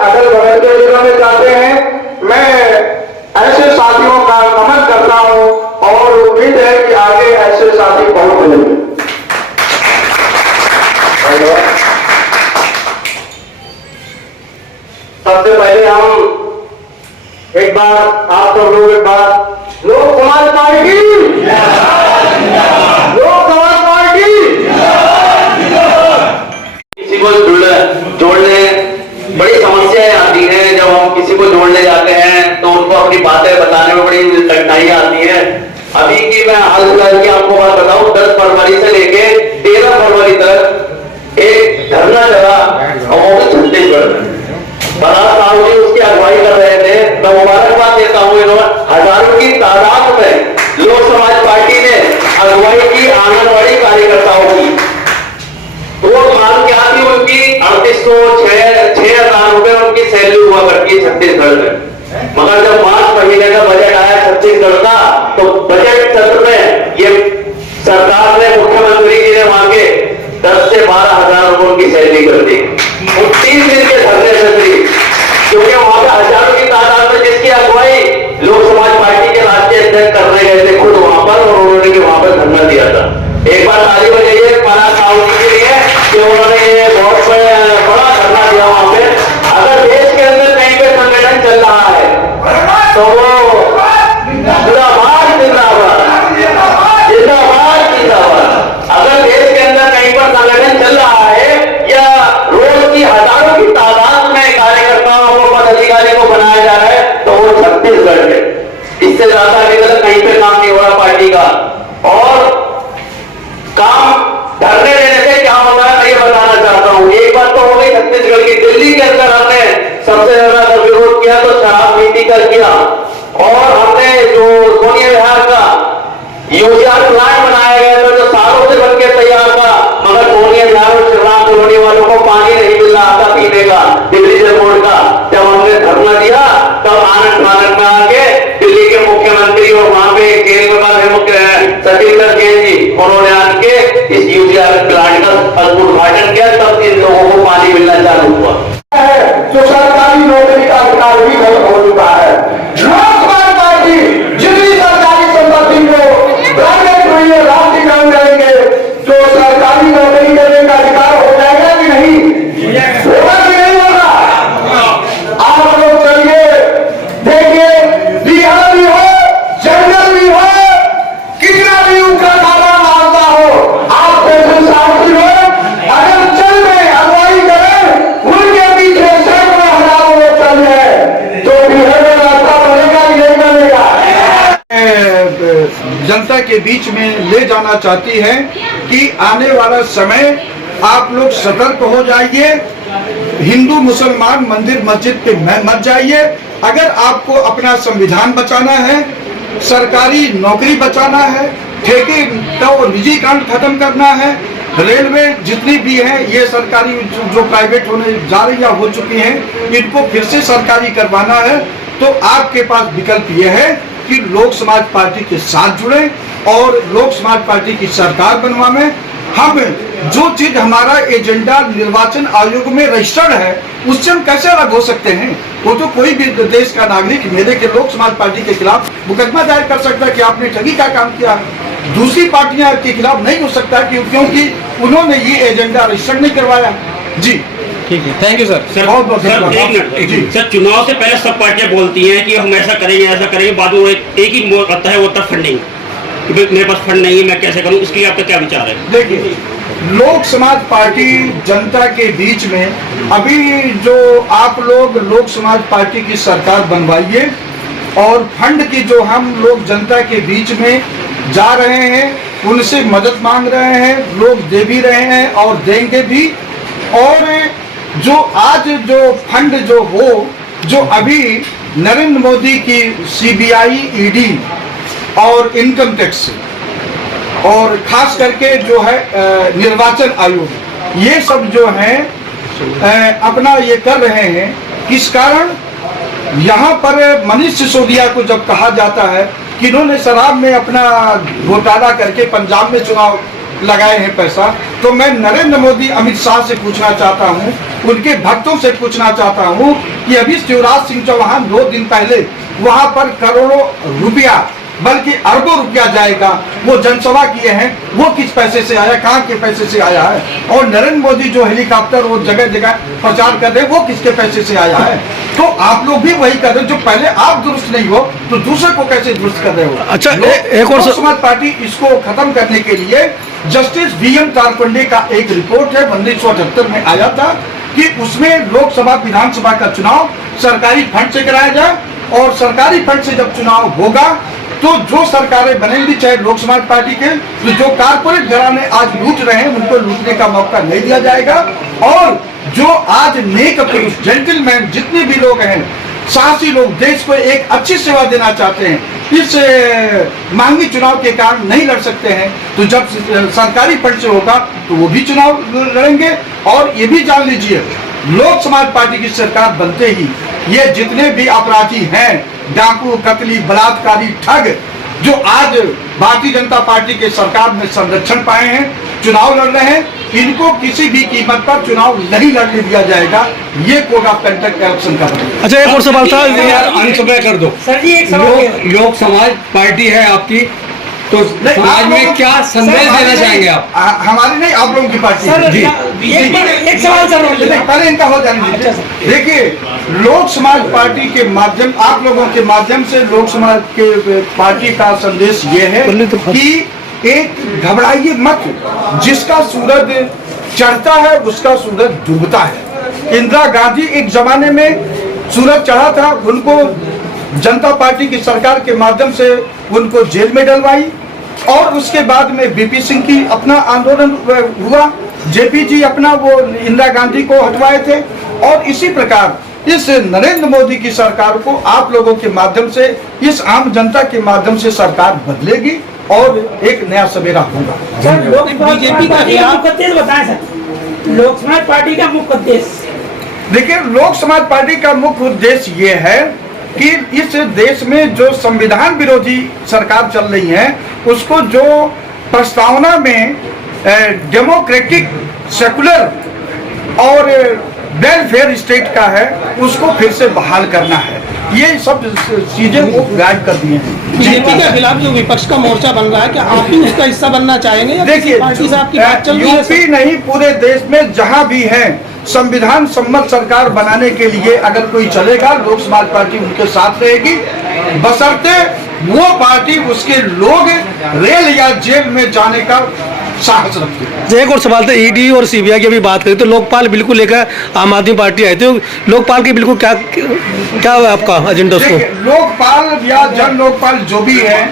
अगल बगल के जिलों में जाते हैं। मैं ऐसे साथियों का नमन करता हूं और उम्मीद है कि आगे ऐसे साथी बहुत मिलेंगे। सबसे पहले हम एक बार आप सब लोग एक बार लोक समाज पार्टी, लोक समाज पार्टी, किसी को जोड़ने बड़ी समस्याएं आती हैं। जब हम किसी को जोड़ने जाते हैं तो उनको अपनी बातें बताने में बड़ी कठिनाई आती है। अभी की मैं हाल फिलहाल की आपको बात बताऊं, 10 फरवरी से लेके 13 फरवरी तक एक धरना चला और वो भी छत्तीसगढ़ में। बरात साहब जी उसकी अगुवाई कर रहे थे। मैं मुबारकबाद देता हूं, इन्होंने हजारों की तादाद में लोक समाज पार्टी ने अगुवाई की आंगनबाड़ी कार्यकर्ताओं की। तो वो मांग क्या थी उनकी? 3800-6000 रुपए उनकी सैलरी हुआ करती है छत्तीसगढ़ में। मगर जब मार्च महीने का बजट आया छत्तीसगढ़ का, तो बजट सत्र में ये सरकार ने, मुख्यमंत्री जी ने मांगे 10 से 12,000 रुपए उनकी सैलरी कर दी। 30 दिन के धरने से थी, क्योंकि वहां पे हजारों की तादाद में जिसकी अगुवाई लोक समाज पार्टी के राष्ट्रीय अध्यक्ष करने गए थे खुद वहां पर, और उन्होंने भी वहां पर धरना दिया था। एक बार ताली बजाइए पराग साहू जी के लिए कि उन्होंने ये बहुत बड़ा धरना दिया वहां पे। अगर देश के अंदर कहीं पे संगठन चल रहा है तो वो जिंदाबाद जिंदाबाद जिंदाबाद जिंदाबाद। अगर देश के अंदर कहीं पर संगठन चल रहा है या रोज की हजारों की तादाद में कार्यकर्ताओं को, पदाधिकारी को बनाया जा रहा है, तो वो छत्तीसगढ़ है। इससे ज्यादा कहीं पे काम नहीं हो रहा पार्टी का। और काम धरने देने से क्या होता है मैं ये बताना चाहता हूं। एक बात तो हो गई छत्तीसगढ़ की। दिल्ली के अंदर हमने सबसे ज्यादा विरोध किया तो शराब नीति का किया, और हमने जो सोनिया विहार का यूजीआर प्लांट बनाया गया था जो सालों से बनके तैयार था, मगर सोनिया विहार और श्रीराम कॉलोनी वालों को पानी नहीं मिल रहा था पीने का, दिल्ली जल बोर्ड का। जब हमने धरना दिया तब आनंद फानंद में आके दिल्ली के मुख्यमंत्री और वहां पे जेल में बंद मुख्य सचिंदर जैन जी, उन्होंने आके इस यूजीआर प्लांट का उद्घाटन किया। तब इन लोगों को पानी मिलना चालू हुआ। जो सरकारी नौकरी का अधिकार भी खत्म हो चुका है। लोक समाज पार्टी जितनी सरकारी संपत्ति को प्राइवेट में राष्ट्रीयकरण करेंगे, जो सरकारी नौकरी करने का अधिकार हो जाएगा कि नहीं, होगा कि नहीं होगा? आप लोग चलिए देखिए, बिहार भी हो, जंगल भी हो, कितना भी उनका खाना मांगता हो, आप जैसे साथी हो अगर चल में अगुवाई करें, उनके पीछे सैकड़ों हजारों लोग चल जाए, तो बिहार में रास्ता बनेगा कि नहीं बनेगा? जनता के बीच में ले जाना चाहती है कि आने वाला समय आप लोग सतर्क हो जाइए, हिंदू मुसलमान मंदिर मस्जिद पे मत जाइए। अगर आपको अपना संविधान बचाना है, सरकारी नौकरी बचाना है, ठेके तो निजीकरण खत्म करना है, रेलवे जितनी भी है ये सरकारी जो प्राइवेट होने जा रही या हो चुकी हैं, इनको फिर से सरकारी करवाना है, तो आपके पास विकल्प ये है कि लोक समाज पार्टी के साथ जुड़े और लोक समाज पार्टी की सरकार बनवाएं। हम जो चीज हमारा एजेंडा निर्वाचन आयोग में रजिस्टर्ड है उससे हम कैसे अलग हो सकते हैं? वो तो कोई भी देश का नागरिक मेरे के लोक समाज पार्टी के खिलाफ मुकदमा दायर कर सकता है कि आपने ठगी का काम किया, दूसरी पार्टियां के खिलाफ नहीं हो सकता क्योंकि उन्होंने ये एजेंडा रजिस्टर्ड नहीं करवाया। जी ठीक है, थैंक यू सर। बहुत बहुत सर, चुनाव से पहले सब पार्टियां बोलती हैं कि हम ऐसा करेंगे, बाद में एक ही आता है वो होता फंडिंग, मेरे पास फंड नहीं है, मैं कैसे करूं? इसके लिए आपका क्या विचार है? देखिए, लोक समाज पार्टी जनता के बीच में अभी जो आप लोग लोक समाज पार्टी की सरकार बनवाइए और फंड की जो हम लोग जनता के बीच में जा रहे हैं उनसे मदद मांग रहे हैं, लोग दे भी रहे हैं और देंगे भी। और जो आज जो फंड जो हो, जो अभी नरेंद्र मोदी की सीबीआई, ईडी और इनकम टैक्स और खास करके जो है निर्वाचन आयोग, ये सब जो है अपना ये कर रहे हैं। किस कारण? यहाँ पर मनीष सिसोदिया को जब कहा जाता है कि इन्होंने शराब में अपना घोटाला करके पंजाब में चुनाव लगाए हैं पैसा। तो मैं नरेंद्र मोदी, अमित शाह से पूछना चाहता हूँ, उनके भक्तों से पूछना चाहता हूँ कि अभी शिवराज सिंह चौहान 2 दिन पहले वहां पर करोड़ों रुपया बल्कि अरबों रुपया जाएगा, वो जनसभा किए हैं, वो किस पैसे से आया, कहाँ के पैसे से आया है? और नरेंद्र मोदी जो हेलीकॉप्टर वो जगह जगह प्रचार कर रहे हैं, वो किसके पैसे से आया है? तो आप लोग भी वही कर रहे हो, जो पहले आप दुरुस्त नहीं हो तो दूसरे को कैसे दुरुस्त कर रहे हो? अच्छा, एक और लोक समाज पार्टी इसको खत्म करने के लिए जस्टिस VM तारकुंडे का एक रिपोर्ट है 1978 में आया था कि उसमें लोकसभा विधानसभा का चुनाव सरकारी फंड से कराया जाए, और सरकारी फंड से जब चुनाव होगा तो जो सरकारें बनेंगी, चाहे लोक समाज पार्टी के, तो जो कारपोरेट घराने आज लूट रहे हैं उनको लूटने का मौका नहीं दिया जाएगा। और जो आज नेक पुरुष, जेंटलमैन जितने भी लोग हैं, साहसी लोग, देश को एक अच्छी सेवा देना चाहते हैं, इस मांगी चुनाव के कारण नहीं लड़ सकते हैं, तो जब सरकारी फंड से होगा तो वो भी चुनाव लड़ेंगे। और ये भी जान लीजिए, लोक समाज पार्टी की सरकार बनते ही ये जितने भी अपराधी हैं, डाकू, कतली, बलात्कारी, ठग, जो आज भारतीय जनता पार्टी के सरकार में संरक्षण पाए हैं, चुनाव लड़ रहे हैं, इनको किसी भी कीमत पर चुनाव नहीं लड़ने दिया जाएगा। ये कोड ऑफ कंडक्ट इलेक्शन का बनेगा। अच्छा, एक और सवाल था यार, अंत में कर दो सर जी, एक सवाल। लोक समाज पार्टी है आपकी, तो समाज में क्या संदेश देना चाहेंगे आप? हमारी नहीं, आप लोगों की पार्टी सर, जी। एक सवाल सर, पहले इनका हो जाने दीजिए। देखिए, लोक समाज पार्टी के माध्यम, आप लोगों के माध्यम से लोक समाज के पार्टी का संदेश ये है कि एक घबराइए मत, जिसका सूरज चढ़ता है उसका सूरज डूबता है। इंदिरा गांधी एक जमाने में सूरज चढ़ा था, उनको जनता पार्टी की सरकार के माध्यम से उनको जेल में डलवाई, और उसके बाद में BP सिंह की अपना आंदोलन हुआ, JP जी अपना वो इंदिरा गांधी को हटवाए थे। और इसी प्रकार इस नरेंद्र मोदी की सरकार को आप लोगों के माध्यम से, इस आम जनता के माध्यम से सरकार बदलेगी और एक नया सवेरा होगा। सर, बीजेपी का मुख्य उद्देश्य बताएं सर, लोक समाज पार्टी का मुख्य उद्देश्य। देखिए, लोक समाज पार्टी का मुख्य उद्देश्य ये है कि इस देश में जो संविधान विरोधी सरकार चल रही है, उसको जो प्रस्तावना में डेमोक्रेटिक, सेकुलर और वेलफेयर स्टेट का है, उसको फिर से बहाल करना है। ये सब चीजें वो गायब कर दिए हैं। बीजेपी के खिलाफ जो विपक्ष का मोर्चा बन रहा है, क्या आप भी उसका हिस्सा बनना चाहेंगे? या देखिए, पार्टी से आपकी बात चल रही है? यूपी नहीं, पूरे देश में जहां भी है, संविधान सम्मत सरकार बनाने के लिए अगर कोई चलेगा, लोक समाज पार्टी उनके साथ रहेगी, बशर्ते वो पार्टी, उसके लोग रेल या जेल में जाने का साहस रखते हैं। एक और सवाल था, ED और CBI की अभी बात करें तो लोकपाल बिल्कुल लेकर आम आदमी पार्टी आई थी, लोकपाल की बिल्कुल क्या है आपका एजेंडा उसको? लोकपाल या जन लोकपाल जो भी है,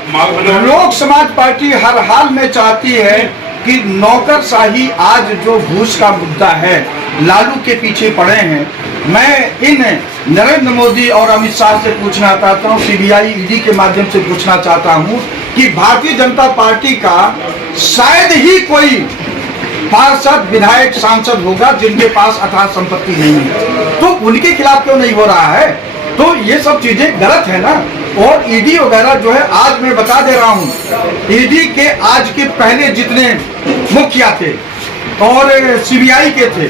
लोक समाज पार्टी हर हाल में चाहती है कि नौकरशाही, आज जो घूस का मुद्दा है, लालू के पीछे पड़े हैं। मैं इन नरेंद्र मोदी और अमित शाह से पूछना चाहता हूँ, CBI ED के माध्यम से पूछना चाहता हूँ कि भारतीय जनता पार्टी का शायद ही कोई पार्षद, विधायक, सांसद होगा जिनके पास अथाह संपत्ति नहीं है, तो उनके खिलाफ क्यों नहीं हो रहा है? तो ये सब चीजें गलत है ना। और ED वगैरह जो है, आज मैं बता दे रहा हूँ, ED के आज के पहले जितने मुखिया थे और CBI के थे,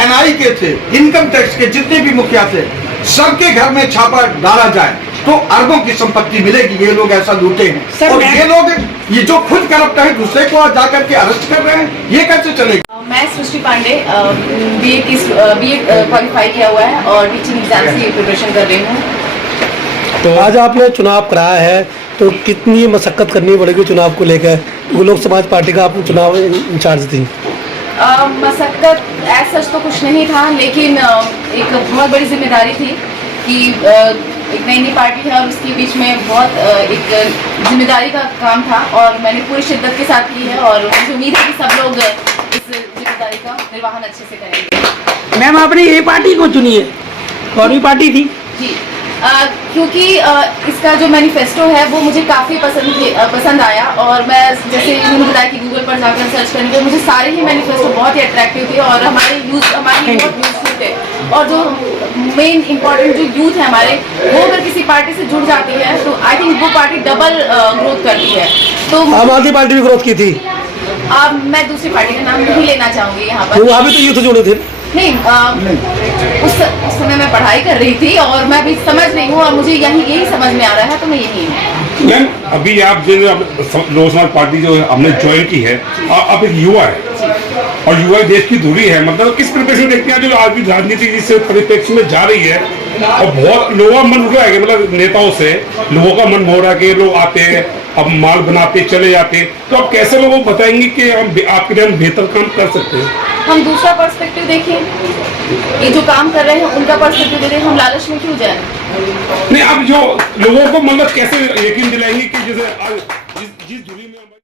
NI के थे, इनकम टैक्स के जितने भी मुखिया थे, सबके घर में छापा डाला जाए तो अरबों की संपत्ति मिलेगी। ये लोग ऐसा लूटे हैं, और ये लोग, ये जो खुद करप्ट है, दूसरे को जाकर के अरेस्ट कर रहे हैं, ये कैसे चलेगा? मैं सृष्टि पांडे, BA क्वालिफाई किया हुआ है और टीचिंग एग्जाम्स की प्रिपरेशन कर रही हूँ। तो आज आपने चुनाव कराया है, तो कितनी मशक्कत करनी पड़ेगी चुनाव को लेकर? लोक समाज पार्टी का आप चुनाव इंचार्ज थी। मशक्कत ऐसा सच तो कुछ नहीं था, लेकिन एक बहुत बड़ी जिम्मेदारी थी कि एक नई पार्टी है और उसके बीच में बहुत एक जिम्मेदारी का काम था, और मैंने पूरी शिद्दत के साथ की है, और मुझे उम्मीद है कि सब लोग इस जिम्मेदारी का निर्वहन अच्छे से करेंगे। मैम, आपने ये पार्टी को चुनी है, कौन सी पार्टी थी? जी, क्योंकि इसका जो मैनिफेस्टो है वो मुझे काफ़ी पसंद आया, और मैं जैसे उन्होंने बताया कि गूगल पर जाकर सर्च करने के मुझे सारे ही मैनिफेस्टो बहुत ही अट्रैक्टिव थे, और हमारे लिए बहुत यूजफुल थे। और जो मेन इम्पोर्टेंट जो यूथ है हमारे, वो अगर किसी पार्टी से जुड़ जाती है तो आई थिंक वो पार्टी डबल ग्रोथ करती है। तो आम आदमी पार्टी भी ग्रोथ की थी। अब मैं दूसरी पार्टी का नाम नहीं लेना चाहूंगी यहाँ पर। वहाँ भी तो युद्ध जोड़े थे। नहीं, उस समय मैं पढ़ाई कर रही थी और मैं अभी समझ रही हूँ और मुझे यही समझ में आ रहा है, तो मैं यही हूँ। मैम अभी आप जो लोक समाज पार्टी जो हमने ज्वाइन की है, आप एक युवा है और युवा देश की धुरी है, मतलब किस परिप्रेक्ष्य में देखते हैं जो आज भी राजनीति जिस परिप्रेक्ष्य में जा रही है और बहुत लोगों का मन उठ रहा है, मतलब नेताओं से लोगों का मन हो रहा है कि लोग आते हैं अब माल बनाते चले जाते, तो आप कैसे लोगों को बताएंगे कि हम आपके लिए हम बेहतर काम कर सकते हैं? हम दूसरा पर्सपेक्टिव देखें, ये जो काम कर रहे हैं उनका पर्सपेक्टिव देखें, हम लालच में क्यों जाए? नहीं, आप जो लोगों को मतलब कैसे यकीन दिलाएंगे कि जैसे जिस धुरी में